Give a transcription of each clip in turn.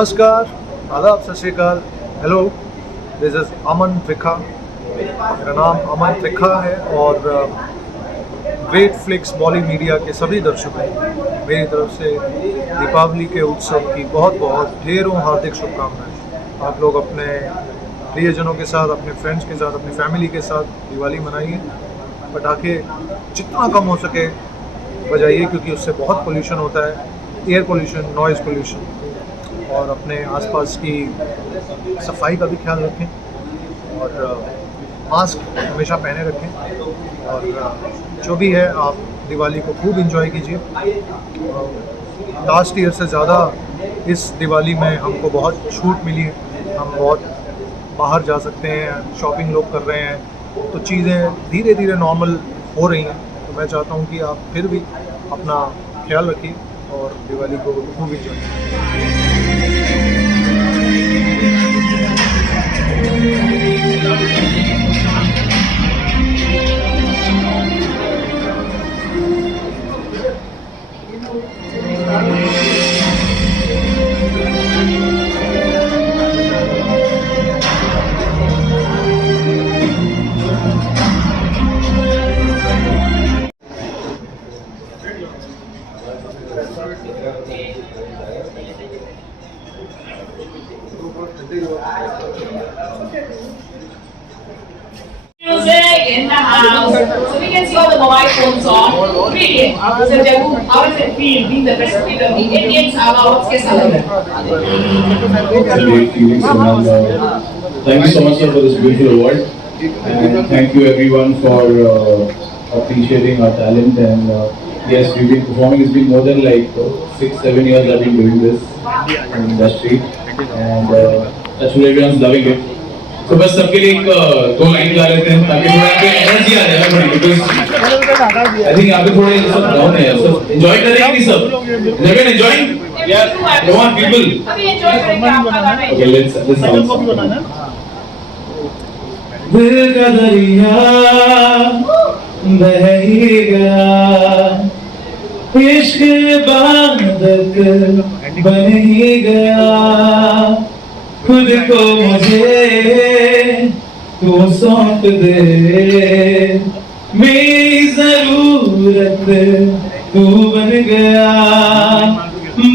नमस्कार, आदाब, सत श्री अकाल, हेलो, दिस इज़ अमन त्रिखा। मेरा नाम अमन त्रिखा है और ग्रेट फ्लिक्स बॉली मीडिया के सभी दर्शकों मेरी तरफ से दीपावली के उत्सव की बहुत बहुत ढेरों हार्दिक शुभकामनाएं। आप लोग अपने प्रियजनों के साथ, अपने फ्रेंड्स के साथ, अपनी फैमिली के साथ दिवाली मनाइए। पटाखे जितना कम हो सके बजाइए, क्योंकि उससे बहुत पोल्यूशन होता है, एयर पोल्यूशन, नॉइज़ पोल्यूशन। और अपने आसपास की सफाई का भी ख्याल रखें और मास्क हमेशा पहने रखें। और जो भी है, आप दिवाली को खूब एंजॉय कीजिए। लास्ट ईयर से ज़्यादा इस दिवाली में हमको बहुत छूट मिली है। हम बहुत बाहर जा सकते हैं, शॉपिंग लोग कर रहे हैं, तो चीज़ें धीरे धीरे नॉर्मल हो रही हैं। तो मैं चाहता हूँ कि आप फिर भी अपना ख्याल रखिए और दिवाली को खूब एंजॉय कीजिए। Music in the house, so we can see all the mobile phones on. Brilliant. So Jagu, how does it feel being the president of the Indian Saga? What's your salary? It's a great feeling, Sonal. Thank you so much, sir, for this beautiful award, and thank you everyone for appreciating our talent. And yes, we've been performing. It's been more than like 6-7 years I've been doing this in the industry, and actually everyone's loving it. तो बस सबके लिए एक दो लाइन गा लेते हैं ताकि थोड़ा पे एनर्जी आ जाए थोड़ी, बिकॉज़ आई थिंक यहाँ पे थोड़े सब डाउन है, सब एंजॉय करेंगे सब, लेकिन एंजॉयिंग यार, कम ऑन पीपल, अभी एंजॉय करेंगे आपका गाना। ओके लेट्स दिल का दरिया बह ही गया, इश्क इबादत बन ही गया, खुद को मुझे तू सौंप दे, मेरी जरूरत तू बन गया,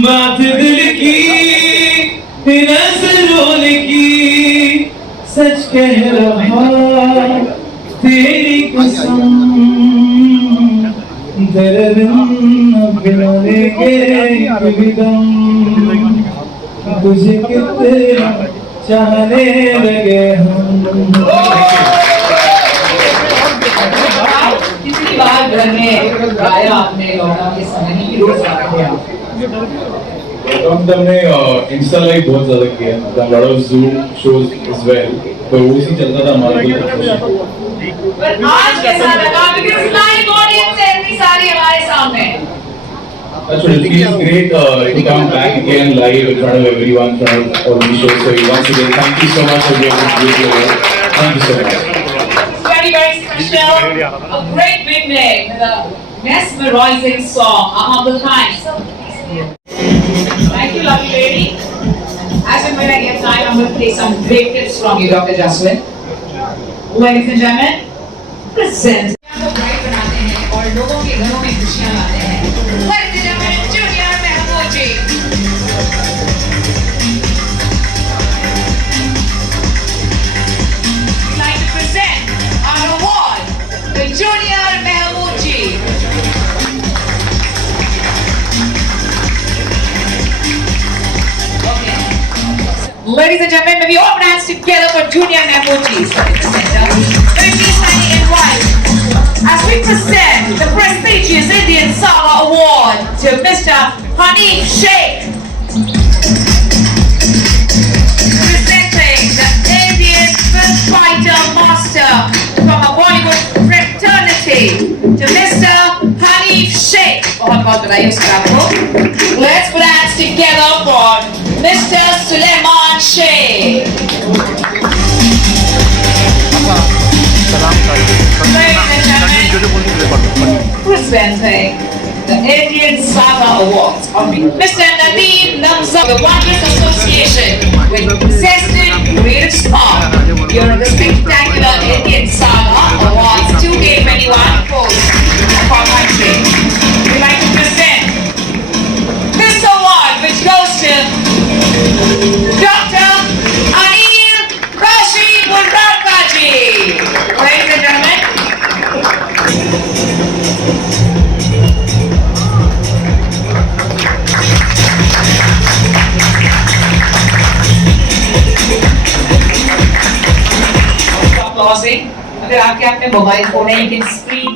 बात दिल की नजरों की सच कह रहा, तेरी कसम दर्द अपने के विदम, तुझे कितना चाहने लगे हम। कितनी बार घर में गाया आपने लॉकडाउन के समय में, रोज गाया? लॉकडाउन में हमने इंस्टा लाइव बहुत ज्यादा किया, lot of zoom shows as well, तो उसी चलता था हमारा भी। पर आज कैसा लगा, बिकॉज़ लाइव ऑडियंस है इतनी सारी हमारे सामने? Actually, it feels great to come back again live in front of everyone, in front of all the shows. So once again, thank you so much for being here. Thank you so much. Very, very special. A great big name with a mesmerizing song, A Humble Kind. Thank you, lovely lady. As and when I get time, I'm going to play some great tips from you, Dr. Jaswin. Ladies and gentlemen, present. और लोगों के घरों में खुशियां लाते हैं। Ladies and gentlemen, Junior Mahmood ji. We'd like to present our award to Junior Mahmood ji. Okay. Ladies and gentlemen, may we all put hands together for Junior Mahmood ji. Very please kindly invite, as we present the prestigious Indian Saga Award to Mr. Hanif Sheikh. Presenting the Indian Film Fighter Master from a Bollywood fraternity to Mr. Hanif Sheikh. बहुत बहुत बधाई उसको आपको. Let's put hands together for Mr. Suleiman Sheikh. Ladies and gentlemen, presenting the Indian Saga Award awards on Mr. Nadeem Namza, the wondrous association with Zeston Creative Spark during the spectacular Indian Saga Awards 2K21 host of our country. We'd like to present this award, which goes to Dr. Anil Kashi Murarkaji. Ladies and gentlemen. Applauding. अगर आपके अपने mobile phone है, you can screen.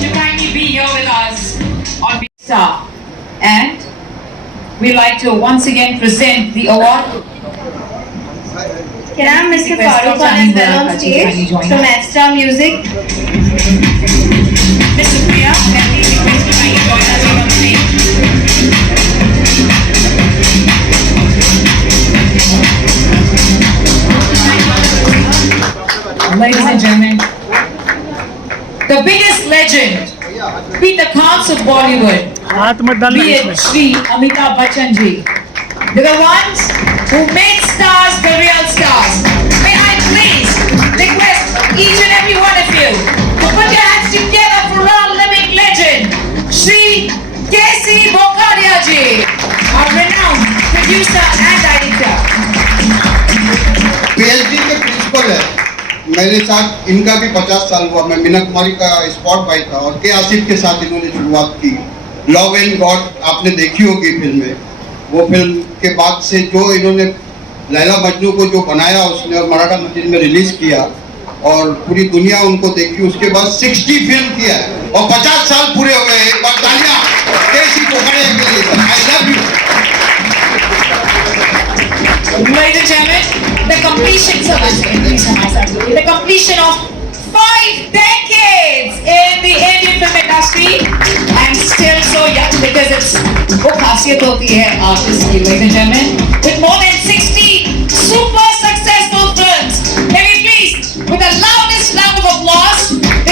To kindly be here with us on Big Star, and we'd like to once again present the award. Can I have Mr. Farooq as well on stage from Extra Music? Mr. Priya, can we request you kindly join us here on stage? Ladies and gentlemen, the biggest legend, be the counts of Bollywood, be it Shri Amitabh Bachchan ji. They're the ones who made stars the real stars. May I please request each and every one of you to put your hands together for our living legend, Shri K.C. Bokaria ji, our renowned producer and director. PhD के प्रिंसिपल है। मेरे साथ इनका भी 50 साल हुआ। मैं मीना कुमारी का स्पॉट बाय था और के आसिफ के साथ इन्होंने शुरुआत की। लव एंड गॉड आपने देखी होगी फिल्म में। वो फिल्म के बाद से जो इन्होंने लैला मजनू को जो बनाया उसने और मराठा मंदिर में रिलीज किया और पूरी दुनिया उनको देखी। उसके बाद 60 फिल्म किया है और 50 साल पूरे हो गए। एक बार तालियां केसी बोकारिया के लिए। I love you. Ladies and gentlemen, the completion, the completion of 5 decades in the Indian film industry and still so young because it's वो खासियत होती है artist की. Ladies and gentlemen, with more than 60 super successful films, can we please, with the loudest round of applause,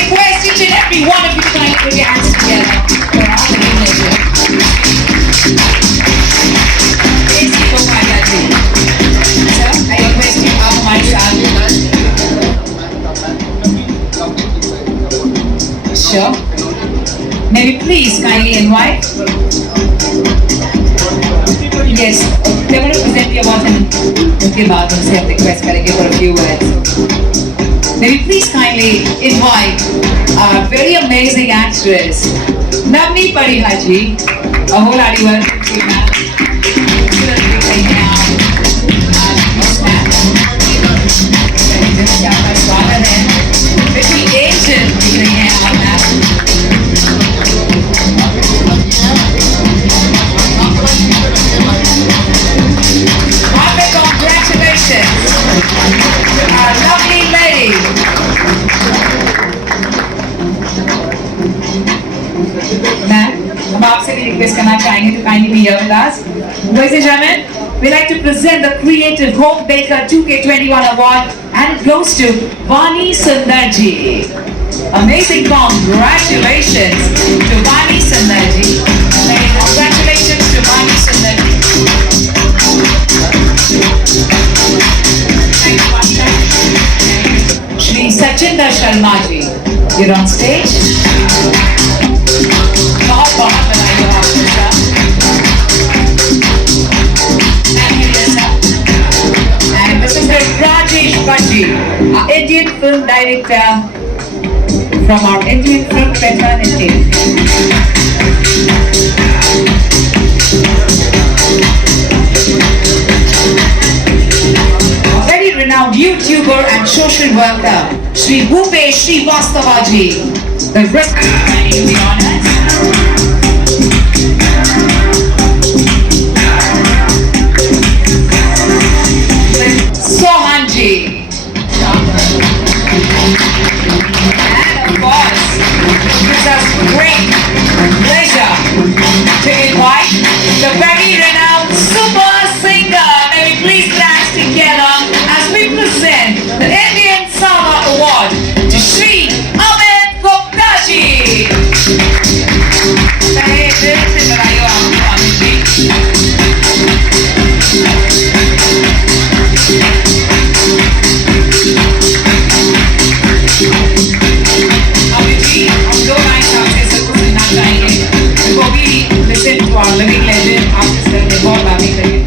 request each and every one of you to kindly put your hands together for our recognition. K.C. Bokaria ji. Sir, I request you out of my side. Sure. May we please kindly invite? Yes, they want to present the award and उनके बाद उनसे हम request करेंगे for a few words. May we please kindly invite our very amazing actress, Navni Parikha ji, a whole lot of work. स्वागत है बेटी एंजल दिख रही हैं आप congratulations to our lovely lady. हम आपसे भी रिक्वेस्ट करना चाहेंगे to kindly be here with us. Ladies and gentlemen, we like to present the Creative Home Baker 2K21 Award and it goes to Vani Sundar ji. Amazing congratulations to Vani Sundar ji. Congratulations to Vani Sundar ji. Shri Sachinder Sharma ji, you're on stage. बहुत बहुत बधाई हो आपको sir. And Mr. Rajesh Bhaji, our Indian film director from our Indian film fraternity. A very renowned renowned YouTuber and social worker, Shri Bhupesh Srivastava ji. The rest of the honors. Sohan ji. And of course, it gives us great pleasure to invite the very renowned super singer. May we please dance together as we present the Indian Sava Award to Shri Amit Gupta ji.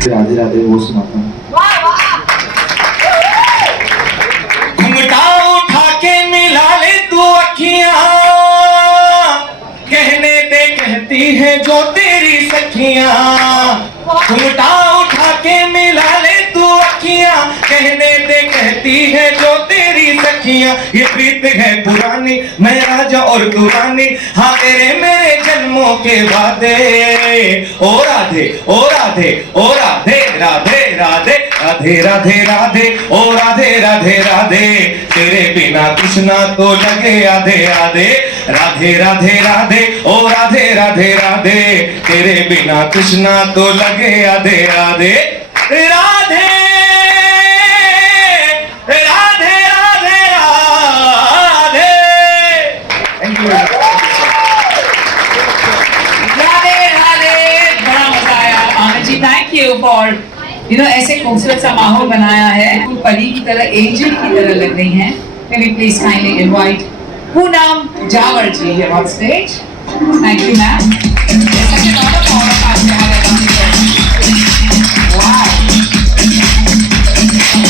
Radhe राधे वो सुनाता हूँ। घुंघटा उठा के मिला ले तू अखियां, कहने दे कहती है जो तेरी सखियां। घुंघटा उठा के मिला ले तू अखियां, कहने दे कहती है जो तेरी सखियां। ये प्रीत है पुरानी, मैं राजा और तू रानी, हाँ तेरे मेरे जन्मों के वादे। ओ राधे ओ राधे ओ राधे राधे राधे राधे राधे राधे ओ राधे राधे राधे, तेरे बिना कुछ ना तो लगे आधे आधे। राधे राधे राधे ओ राधे राधे राधे, तेरे बिना कुछ ना तो लगे आधे आधे। राधे राधे राधे राधे। Thank you. राधे राधे, बड़ा मजा आया Anand ji, thank you for ऐसे खूबसूरत सा माहौल बनाया है। परी की तरह, एंजल की तरह लग रही हैं। May we please kindly invite Poonam Jawar ji here on stage. Thank you, ma'am. It's such an honor for all of us to have a wonderful. Wow.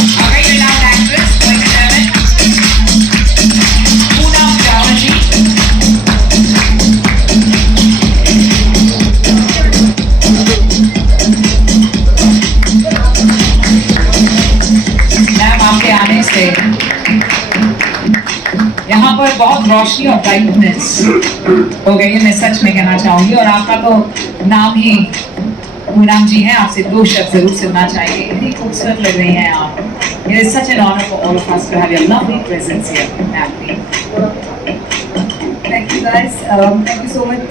A very renowned actress, going to German. Poonam Jawar ji. Ma'am आपके आने से यहाँ पर बहुत रोशनी और ब्राइटनेस हो गई है, मैं सच में कहना चाहूंगी। और आपका तो नाम ही पूनम जी है, आपसे दो शब्द जरूर सुनना चाहिए। इतनी खूबसूरत लग रही हैं आप। It is such an honor for all of us to have your lovely presence here, ma'am. Thank you guys. Thank you so much,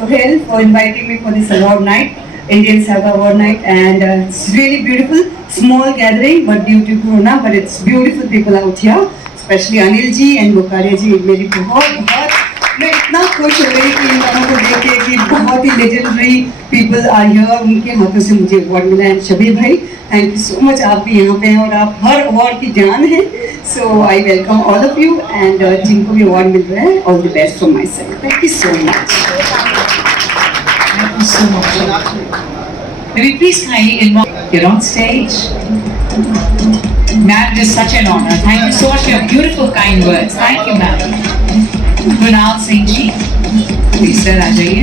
Sohail, for inviting me for this award night, Indian Saga Award night, and it's really beautiful. Small gathering, but due to Corona, but it's beautiful people out here. Especially Anil ji and Bukare ji, मेरी बहुत मैं इतना खुश हो गई कि इन दोनों को देख के कि बहुत ही लेजेंडरी पीपल आर हियर, उनके हाथों से मुझे अवार्ड मिला है। शबीर भाई, थैंक यू सो मच, आप भी यहाँ पे हैं और आप हर अवार्ड की जान हैं। So I welcome all of you and जिनको भी अवार्ड मिल रहा है, all the best from my side. Thank you so much. Thank you so much. May we please kindly invite you on stage. Ma'am, it is such an honor. Thank you so much for your beautiful, kind words. Thank you, ma'am. Kunal Singh ji, please sir, आ जाइए।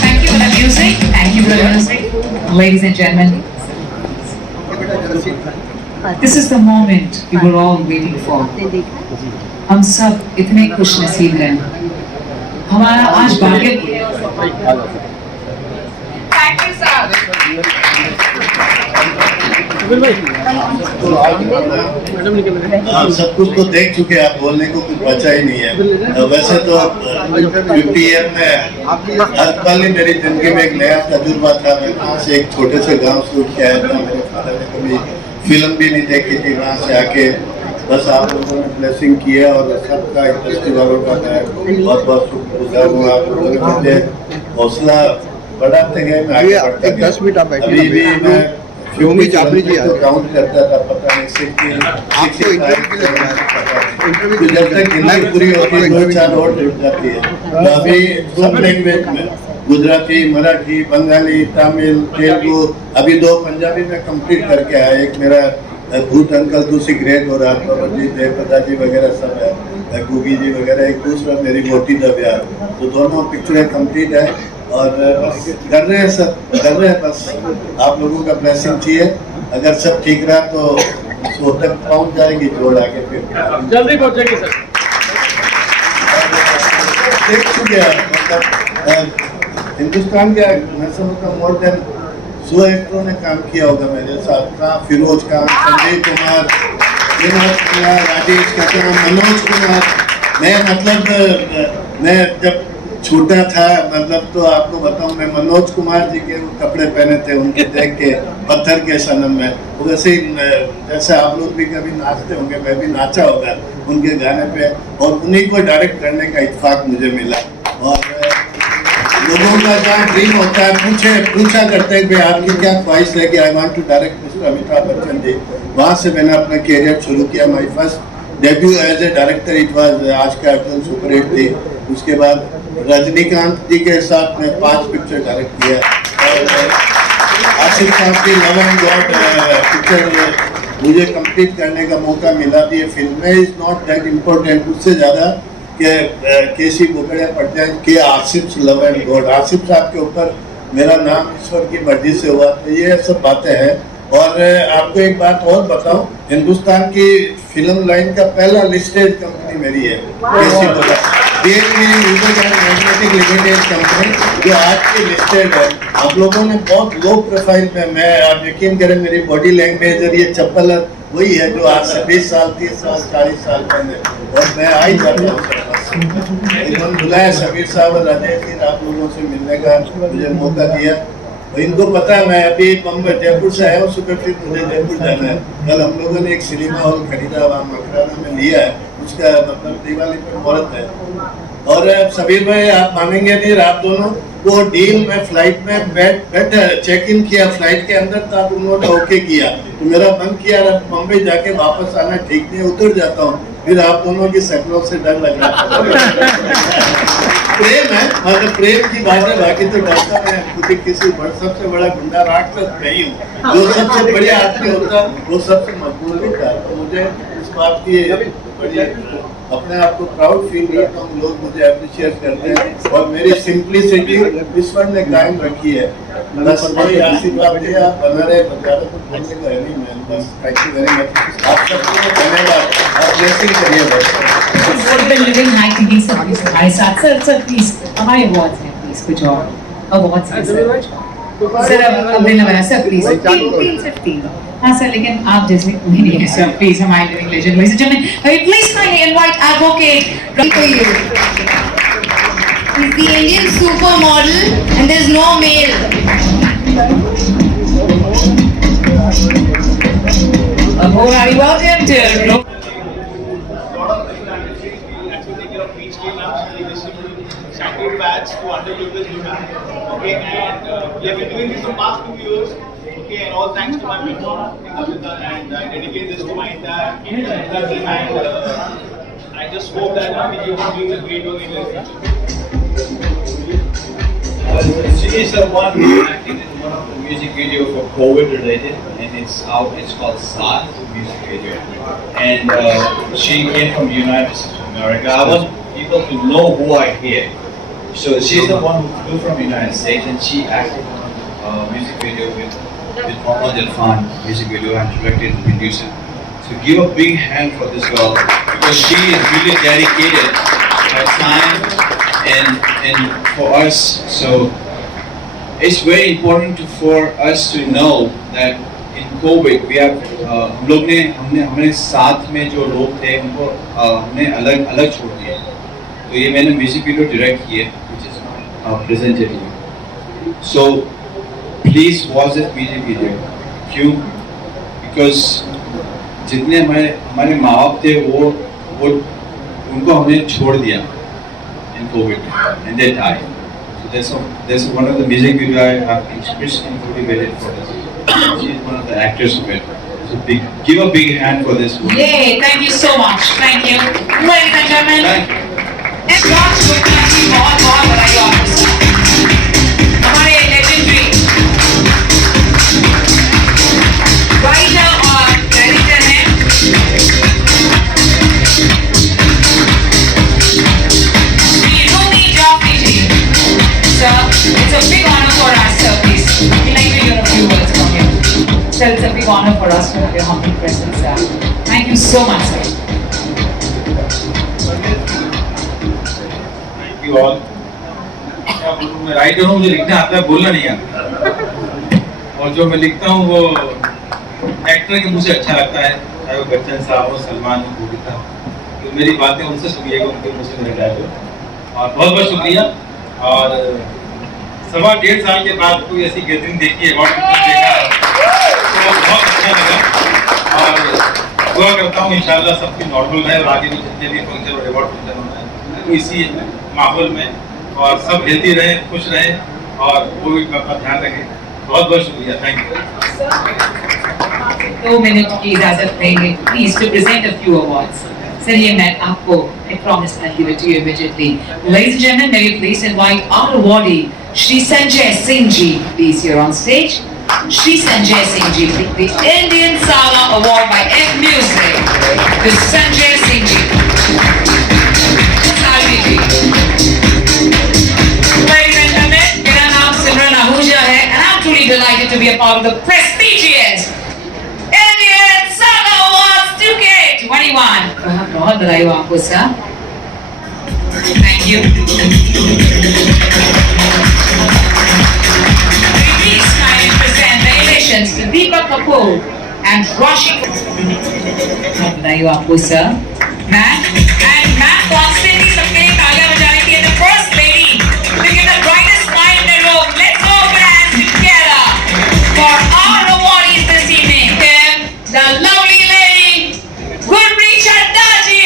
Thank you for the music. Thank you for the music, ladies and gentlemen. This is the moment we were all waiting for. हम सब इतने खुश नसीब हैं, हमारा आज भाग्य। Thank you, sir. हाँ, सब कुछ तो देख चुके हैं, आप बोलने को कुछ बचा ही नहीं है। वैसे तो 50 ईयर में हर पल ही मेरी जिंदगी में एक नया तजुर्बा था। मैं वहाँ से एक छोटे से गांव से उठ के आया था। मेरे फादर ने कभी फिल्म भी नहीं देखी थी। वहाँ से आके बस आप लोगों ने ब्लेसिंग किया और सबका इंडस्ट्री वालों का मैं बहुत बहुत शुक्रगुजार हूँ। आप लोगों ने मुझे हौसला बढ़ाते गए, मैं आगे बढ़ता गया। अभी भी मैं काउंट करता था, पता नहीं जब तक गिनती पूरी होती है 2-4 और जुड़ जाती है। तो अभी सब लैंग्वेज में गुजराती, मराठी, बंगाली, तमिल, तेलुगु, अभी 2 पंजाबी में कंप्लीट करके आया। एक मेरा भूत अंकल टू सी ग्रेट और जी जयप्रदा जी वगैरह सब है, गुगी जी वगैरह, एक दूसरा मेरी मोटी दबियार, तो दोनों पिक्चरें कंप्लीट है और बस कर रहे हैं सब, कर रहे हैं, बस आप लोगों का ब्लेसिंग चाहिए। अगर सब ठीक रहा तो 100 तक पहुँच जाएंगे, जोड़ आके फिर जल्दी पहुंचेंगे सर। देख चुके हैं मतलब हिंदुस्तान का मैं समझता हूँ मोर देन 100 एक्टरों ने काम किया होगा मेरे साथ, कहाँ फिरोज खान, संजय कुमार, विनोद कुमार, राजेश खन्ना, मनोज कुमार। मैं मतलब मैं जब छोटा था मतलब तो आपको बताऊं, मैं मनोज कुमार जी के वो कपड़े पहने थे उनके देख के, पत्थर के सनम में, वैसे ही जैसे आप लोग भी कभी नाचते होंगे, मैं भी नाचा होगा उनके गाने पे, और उन्हीं को डायरेक्ट करने का इत्फाक मुझे मिला। और लोगों का जहाँ ड्रीम होता है पूछा करते हैं भाई आपकी क्या ख्वाहिश है कि I want to direct mister Amitabh Bachchan ji, वहाँ से मैंने अपना कैरियर शुरू किया। My first debut as a director it was Aaj Ka Arjun super hit थी। उसके बाद रजनीकांत जी के साथ मैं 5 पिक्चर डायरेक्ट किया और आसिफ साहब की लव एंड गॉड पिक्चर मुझे कंप्लीट करने का मौका मिला। ये फिल्में इज नॉट दैट इम्पोर्टेंट, उससे ज़्यादा कि केसी बोकड़िया पड़ जाए कि Asif love and God, Asif साहब के ऊपर मेरा नाम ईश्वर की मर्जी से हुआ, तो ये सब बातें हैं। और आपको एक बात और बताऊं, हिंदुस्तान की फिल्म लाइन का पहला लिस्टेड कंपनी मेरी है केसी बोकड़िया लिमिटेड कंपनी, जो आज की लिस्टेड है। आप लोगों ने बहुत लो प्रोफाइल में, मैं आप यकीन करें मेरी बॉडी लैंग्वेज और ये चप्पल वही है जो आज से 20 साल 30 साल 40 साल पहले, और मैं आ ही जाता हूँ। एकदम बुलाया समीर साहब और राजेश जी, आप लोगों से मिलने का मुझे मौका दिया। और इनको पता है मैं अभी बम्बई जयपुर से आया हूँ, सुबह फिर मुझे जयपुर जाना है। कल हम लोगों ने एक सिनेमा हॉल खरीदा वहाँ मकराना में लिया है, उसका मतलब दिवाली पर मुहूर्त है। और समीर भाई आप मानेंगे नहीं, रात दोनों वो डील में फ्लाइट में बैठ चेक इन किया फ्लाइट के अंदर था, उन्होंने ओके किया, तो मेरा मन किया बम्बई जाके वापस आना ठीक नहीं, उतर जाता हूँ। फिर आप दोनों की शक्लों से डर लग रहा प्रेम है, मतलब प्रेम की बात है, बाकी तो डरता मैं खुद ही किसी सबसे बड़ा गुंडा राक्षस नहीं हूँ। जो सबसे बढ़िया आदमी होता वो सबसे मजबूत होता है, तो मुझे इस बात की बड़ी अपने आप को प्राउड फील करता हूँ। लोग मुझे अप्रिशिएट करते हैं और मेरी सिंपलिसिटी ईश्वर ने कायम रखी है। बस वही आशीर्वाद दिया, आप बना रहे, ज़्यादा तो बोलने का है नहीं मैं, बस थैंक यू वेरी मच। आप सबको धन्यवाद, आप ब्लेसिंग करिए बस। Living high TV sir, please हमारे साथ सर प्लीज हमारे अवार्ड्स हैं, प्लीज कुछ और अवार्ड्स हैं सर अब देना बना सर प्लीज 3 हाँ सर, लेकिन आप जैसे नहीं है सर, प्लीज हमारे living legend ladies and gentlemen, please kindly invite advocate for you. He's the Indian supermodel and there's no male. A whole welcome to Bags to underprivileged women. Okay, and we have been doing this for past 2 years. Okay, and all thanks to my mentor, Amita, and I dedicate this to my entire team. And I just hope that we are doing a great work in the future. She is the one who acted in one of the music video for COVID related, and it's out. It's called Saat music video, and she came from the United States of America. I want people to know who I hear. So she's the one who flew from the United States, and she acted on a music video with Mohammad Irfan music video, and directed and produced it. So give a big hand for this girl, because she is really dedicated her time and for us. So it's very important for us to know that in COVID we have हम लोग ने हमने साथ में जो लोग थे उनको हमने अलग छोड़ दिया। तो ये मैंने म्यूजिक वीडियो डायरेक्ट किए, which is presented here. So please watch this music video. क्यों? Because जितने हमारे माँ बाप थे वो उनको हमने छोड़ दिया in COVID and they died. So there's one of the music video I have expressly motivated for this. She is one of the actors of it. So give a big hand for this woman. Yay, thank you so much. Thank you. Ladies and gentlemen. Thank you. बहुत बधाई आपको हमारे legendary writer और honor for us to have your humble presence, sir. Thank you so much, sir. Thank you all. क्या बोलूं मैं, राइटर हूँ, मुझे लिखना आता है, बोलना नहीं आता। और जो मैं लिखता हूँ वो एक्टर के मुंह से अच्छा लगता है, चाहे वो बच्चन साहब हो, सलमान हो, भूमिका हो। तो मेरी बातें उनसे सुनिएगा, उनके मुंह से मेरे डायलॉग। और बहुत बहुत शुक्रिया। और 1.5 साल के बाद कोई ऐसी गैदरिंग देखी है, अवार्ड देखा है, तो बहुत अच्छा लगा। और दुआ करता हूँ इंशाल्लाह सब कुछ नॉर्मल रहे और आगे भी जितने भी फंक्शन और अवार्ड फंक्शन होना है तो इसी माहौल में, और सब हेल्दी रहे, खुश रहे और कोविड का ध्यान रखें। बहुत बहुत शुक्रिया, थैंक यू। 2 मिनट की इजाजत देंगे please to present a few awards. Sir ये मैं आपको I promise I'll give it to you immediately. Ladies and gentlemen, may we please invite our awardee, Shri Sanjay Singh Ji, please here on stage. Shri Sanjay Singh Ji, the Indian Saga Award by F Music to Sanjay Singh Ji. Salvi Ji. Ladies and gentlemen, मेरा नाम सिमरन आहूजा है and I'm truly delighted to be a part of the prestigious Indian Saga Awards 2K21. बहुत बधाई हो आपको sir. Thank you. Please kindly present the elections to Deepak Kapoor and Rashi. बहुत बधाई हो आपको सर। मैम constantly सबके लिए तालियां बजा रही थी। The first lady to give the brightest smile in the room. Let's all put our hands together for our awardees this evening. The lovely lady, Gurpreet Chadda ji.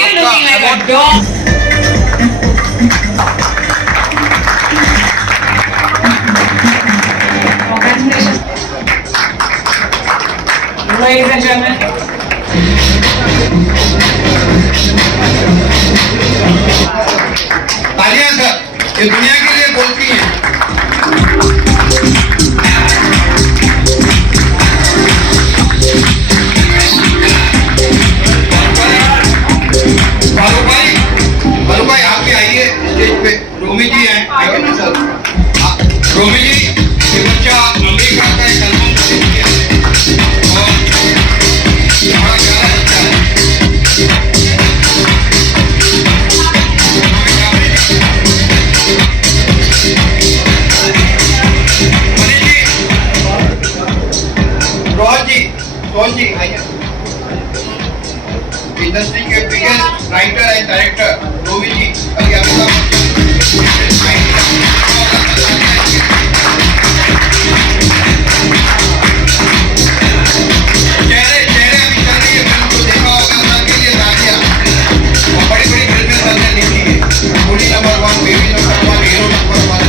You're looking like a dog. Congratulations. Ladies and gentlemen. तालियां सर, ये दुनिया के लिए बोलती हैं। बालू भाई आप भी आइए स्टेज पे। रोमी जी हैं, आइए ना सर। रोमी जी, ये बच्चा अमेरिका का एक एल्बम खरीद है और बड़ा प्यारा बच्चा है। सोहन जी आइए। इंडस्ट्री के बिगेस्ट राइटर एंड डायरेक्टर रोवी जी, अभी आपका चेहरे अभी चल रही है फिल्म को देखा होगा, सर के लिए तालियां। और बड़ी बड़ी फिल्में सर ने लिखी है, गोली नंबर 1, बेबी नंबर 1, हीरो नंबर 1।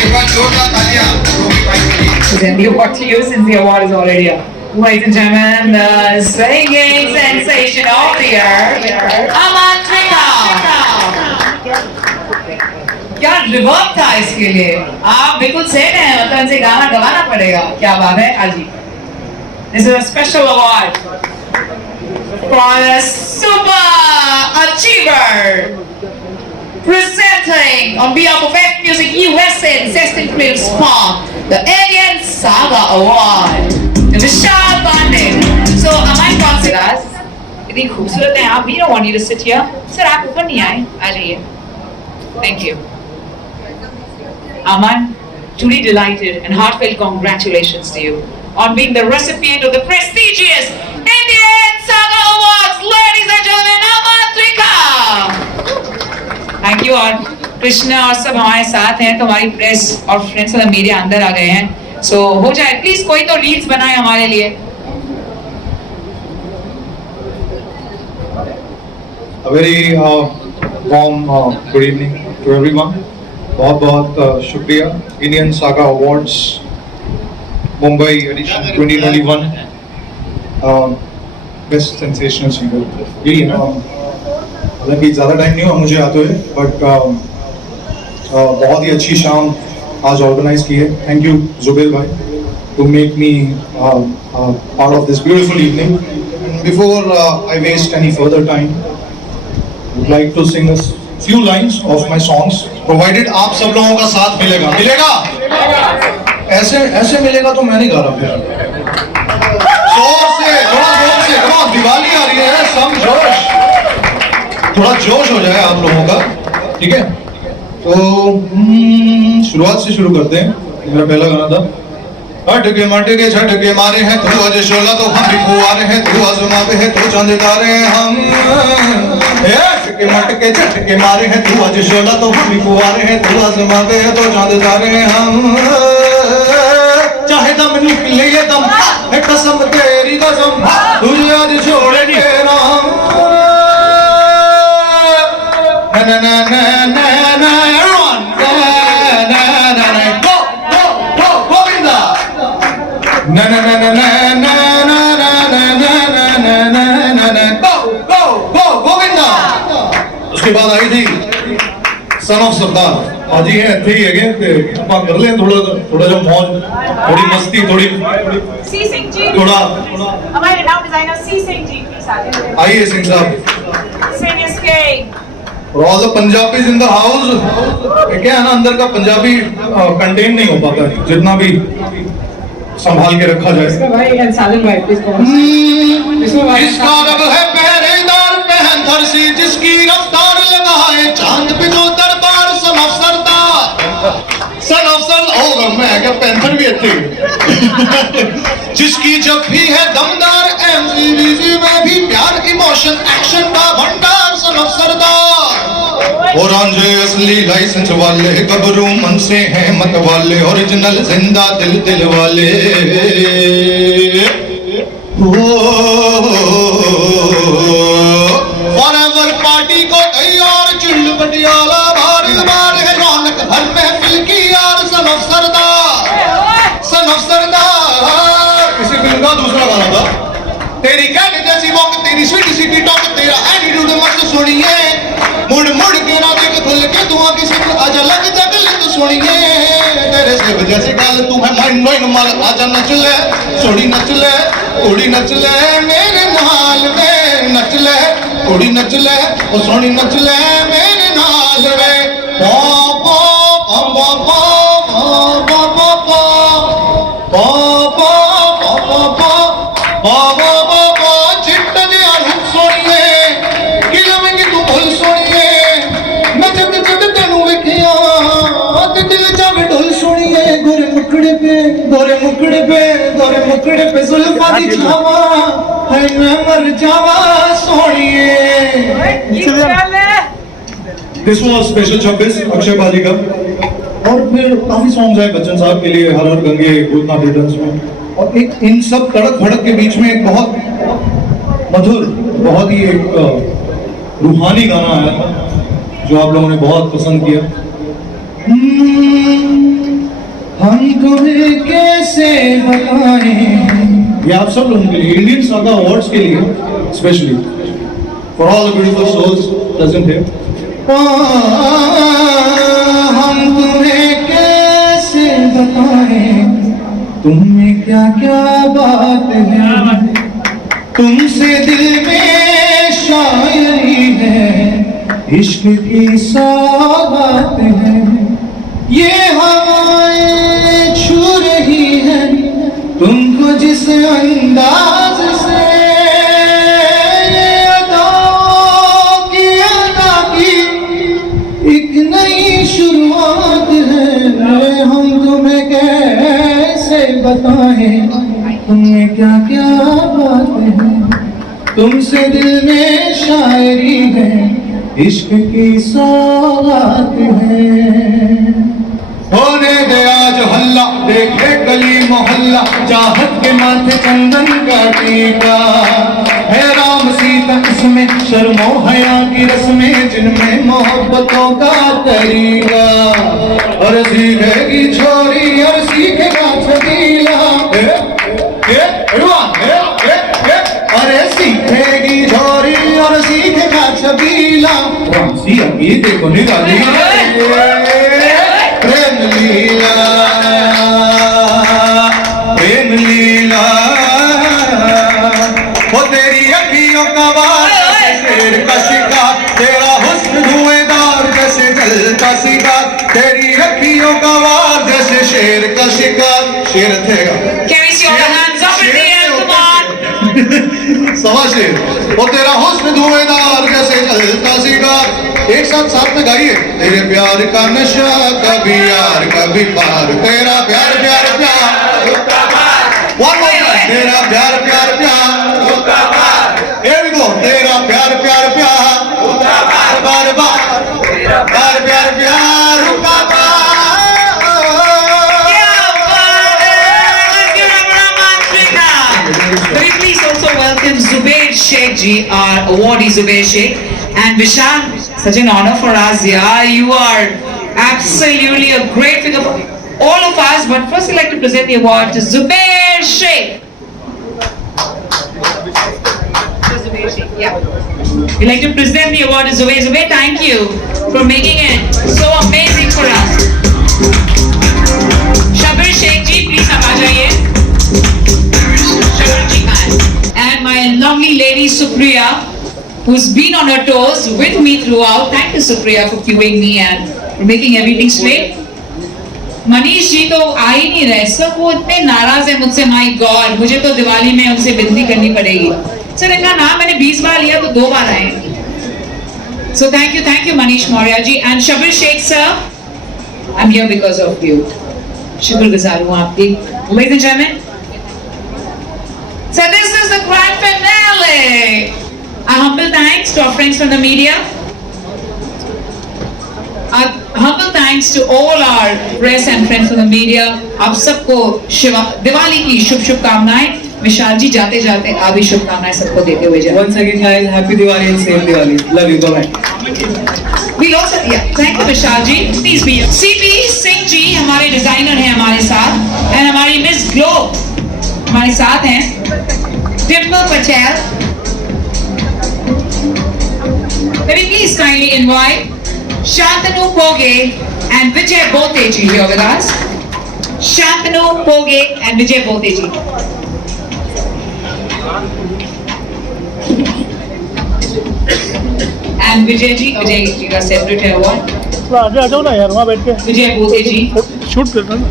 एक बार जोरदार तालियां रोवी भाई के लिए। Present the award to you since the award is already up. Ladies and gentlemen, the singing sensation of the year, Aman Trikha. क्या रिवर्ब था इसके लिए? आप बिल्कुल सेट हैं, मतलब इनसे गाना गवाना पड़ेगा। क्या बात है आजी। This is a special award for the super achiever. Presenting on behalf of F Music USA and Zestin Films Park, the Indian Saga Award to Vishal Pandit. So, Aman Consilas, इतनी खूबसूरत है आप। We don't want you to sit here. Sir, आप ऊपर नहीं आए, आ जाइए। Thank you. Aman, truly delighted and heartfelt congratulations to you on being the recipient of the prestigious Indian Saga Awards. Ladies and gentlemen, Aman Trikha. Thank you all. Krishna और सब हमारे साथ हैं, तो हमारी प्रेस और फ्रेंड्स और मीडिया अंदर आ गए हैं। सो हो जाए प्लीज, कोई तो रील्स बनाए हमारे लिए। A very warm good evening to everyone. बहुत बहुत शुक्रिया। Indian Saga Awards Mumbai edition 2021 best sensational singer. ये हालांकि ज़्यादा टाइम नहीं हुआ मुझे आते हुए, बट बहुत ही अच्छी शाम आज ऑर्गेनाइज की है। थैंक यू जुबेर भाई to make me part of this beautiful evening. Before I waste any further time, would like to sing a few lines of my songs, provided आप सब लोगों का साथ मिलेगा। ऐसे ऐसे मिलेगा तो मैं नहीं गा रहा फिर। जोर से, थोड़ा जोर से, थोड़ा दिवाली आ रही है, सम जोश, थोड़ा जोश हो जाए आप लोगों का, ठीक है? तो शुरुआत से शुरू करते हैं। मेरा पहला गाना था अटके मटके झटके मारे हैं तू आज शोला तो हम भी फुआरे हैं तू आजमावे है तो चांद तारे हम। अटके मटके झटके मारे हैं तू आज शोला तो हम भी फुआरे हैं तू आजमावे है तो चांद तारे हम। चाहे दम निकले ये दम है कसम तेरी कसम तुझे आज छोड़े के नाम। ना ना ना ना ना na na na na na na na na na na na na na na go Govinda. उसके बाद आई थी सन ऑफ सरदार। आज ही है थे ही है ते ਆਪਾਂ कर लें थोड़ा थोड़ा जो मौज थोड़ी मस्ती थोड़ी सी सिंह जी थोड़ा हमारे now designer C Singh ji please आइए। आइए सिंह साहब। सिंह इसके और all the Punjabis in the house. क्या है ना अंदर का पंजाबी कंटेन नहीं हो पाता जितना भी संभाल के रखा जाए। जिसका रब है पहरेदार पहनधर सी जिसकी रफ्तार लगाए चांद पे जो दरबार सन ऑफ सरदार मैं क्या पैंथर भी अच्छी जिसकी जब भी है दमदार एमसीबीसी में भी प्यार इमोशन एक्शन का भंडार सन ऑफ सरदार। और आंजे असली लाइसेंस वाले गबरू मन से हैं मत वाले ओरिजिनल जिंदा दिल दिल वाले। फॉरएवर पार्टी को तैयार चिल्ल पटियाला बार बार है रौनक हर महफिल की यार son of Sardar son of सरदार। किसी फिल्म का दूसरा गाना था तेरी कैट जैसी वॉक तेरी स्वीट सिटी टॉक तेरा एटीट्यूड मस्त सुनिए मुड़ मुड़ के ना देख खुल के तू आके सिर्फ आजा लग जगल तू सुनिए तेरे से वजह से गाल तू है माइंड नोइन माल आजा नच ले सोड़ी नच ले उड़ी नच ले मेरे नाल में नच ले उड़ी नच ले ओ सोनी नच ले मेरे नाल में पो पो पो पो पो पो पो पो पो पो पो पो चिट्ट जिया रूप सोनिए किलम की तू भूल सोनिए मैं जब जब तेनू वेखिया ते दिल जावे ढोल सोनिए गोरे मुखड़े पे जुल्फा दी छावा है मैं मर जावा सोनिए। दिस वाज स्पेशल 26 अक्षय बाजी का। और फिर काफी सॉन्ग्स आए बच्चन साहब के लिए हर हर गंगे भूतनाथ रिटर्न्स में। और एक इन सब तड़क भड़क के बीच में एक बहुत मधुर बहुत ही एक रूहानी गाना आया था जो आप लोगों ने बहुत पसंद किया। हम तुम्हें कैसे बताएं ये आप सब लोगों के लिए इंडियन सागा अवार्ड्स के लिए specially for all the beautiful souls present here. हम तुम्हें कैसे बताएं तुमने क्या क्या बात है तुमसे दिल में शायरी है इश्क की सौगात है ये हवाएं छू रही है तुमको जिस अंदाज से ये अदाओं की एक नई शुरुआत है। हम तुम्हें कैसे बताएं तुमने क्या क्या बात है तुमसे दिल में शायरी है इश्क की सौगात है। होने दे आज हल्ला देखे गली मोहल्ला चाहत के माथे चंदन का टीका है राम सीता इसमें शर्मो हया की रस्में जिनमें मोहब्बतों का तरीका। और सीखेगी छोरी और सीखेगा छबीला अरे सीखेगी छोरी और सीखेगा छबीला रामसी अभी देखो निकाली प्रेम लीला वो तेरी अखियों का वार शेर का शिकार तेरा हुस्न धुएंधार जैसे जलता सितार तेरी अखियों का वार जैसे शेर का शिकार शेर रहेगा। Can we see all the hands up in the air? Come on. सवा शेर। वो तेरा हुस्न धुएंधार जैसे जलता सिगार, एक साथ में गाइए। तेरे प्यार का नशा कभी यार कभी पार, तेरा प्यार प्यार प्यार, one more time, तेरा प्यार प्यार प्यार, here we go, तेरा प्यार प्यार प्यार, बार बार, प्यार प्यार प्यार, रुका Very please also welcome Zubair Sheikh ji, our awardee Zubair Sheikh, and Vishal. Such an honor for us, yeah. You are absolutely a great figure for all of us. But first, I'd like to present the award to Zubair Sheikh. Yeah. We'd like to present the award to Zubair. Zubair, thank you for making it so amazing for us. Shabir Sheikh ji, please come aa jaiye. And my lovely lady Supriya, who's been on her toes with me throughout. Thank you, Supriya, for cueing me and for making everything straight. Manish जी तो आ ही नहीं रहे, सब वो इतने नाराज है मुझसे. My God, मुझे तो दिवाली में उनसे विनती करनी पड़ेगी. सर इनका नाम मैंने 20 बार लिया तो 2 बार आए. So thank you Manish Maurya ji and Shabir Sheikh sir. I'm here because of you. शुक्रगुजार हूँ आपकी. Ladies and gentlemen, so this is the grand finale. Our humble thanks to our friends from the media. Our humble thanks to all our press and friends from the media. आप सबको दिवाली की शुभकामनाएं. विशाल जी जाते जाते आप भी शुभकामनाएं सबको देते हुए जाए. Once again, guys, happy Diwali and safe Diwali. Love you. Bye-bye. We also, yeah, thank you Vishal ji. Please be here. CP Singh जी हमारे डिजाइनर हैं हमारे साथ, and हमारी मिस ग्लो हमारे साथ हैं. Dimple Patel. Let me please kindly invite Shantanu Poge and Vijay Boteji here with us. Shantanu Poge and Vijay Boteji. And Vijay ji का separate है award. आ जाओ ना यार वहाँ बैठ के. Vijay Boteji. शूट करना ना.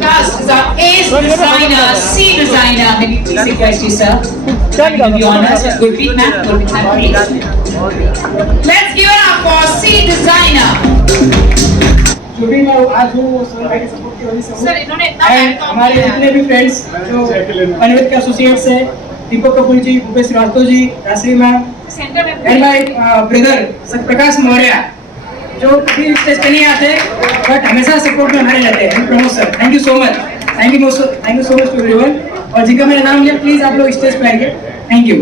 Last is our ace designer, C designer. May we please request you, sir? Thank you, be honest. Good feet, ma'am. Good feet, ma'am, please. Let's give it up for C designer. जो भी मैं आज हूँ भाई के सपोर्ट की वजह से हूँ. सर इन्होंने एंड हमारे जितने भी फ्रेंड्स जो अनवित के एसोसिएट्स हैं, दीपक कपूर जी, भूपेश श्रीवास्तव जी, राशि ma'am, and my brother Satyaprakash मौर्य जो कभी स्टेज पे नहीं आते बट हमेशा सपोर्ट में हमारे रहते हैं. Pramod sir, thank you so much. Thank you so much to everyone. और जिनका मैंने नाम लिया प्लीज आप लोग स्टेज पे आइए. Thank you.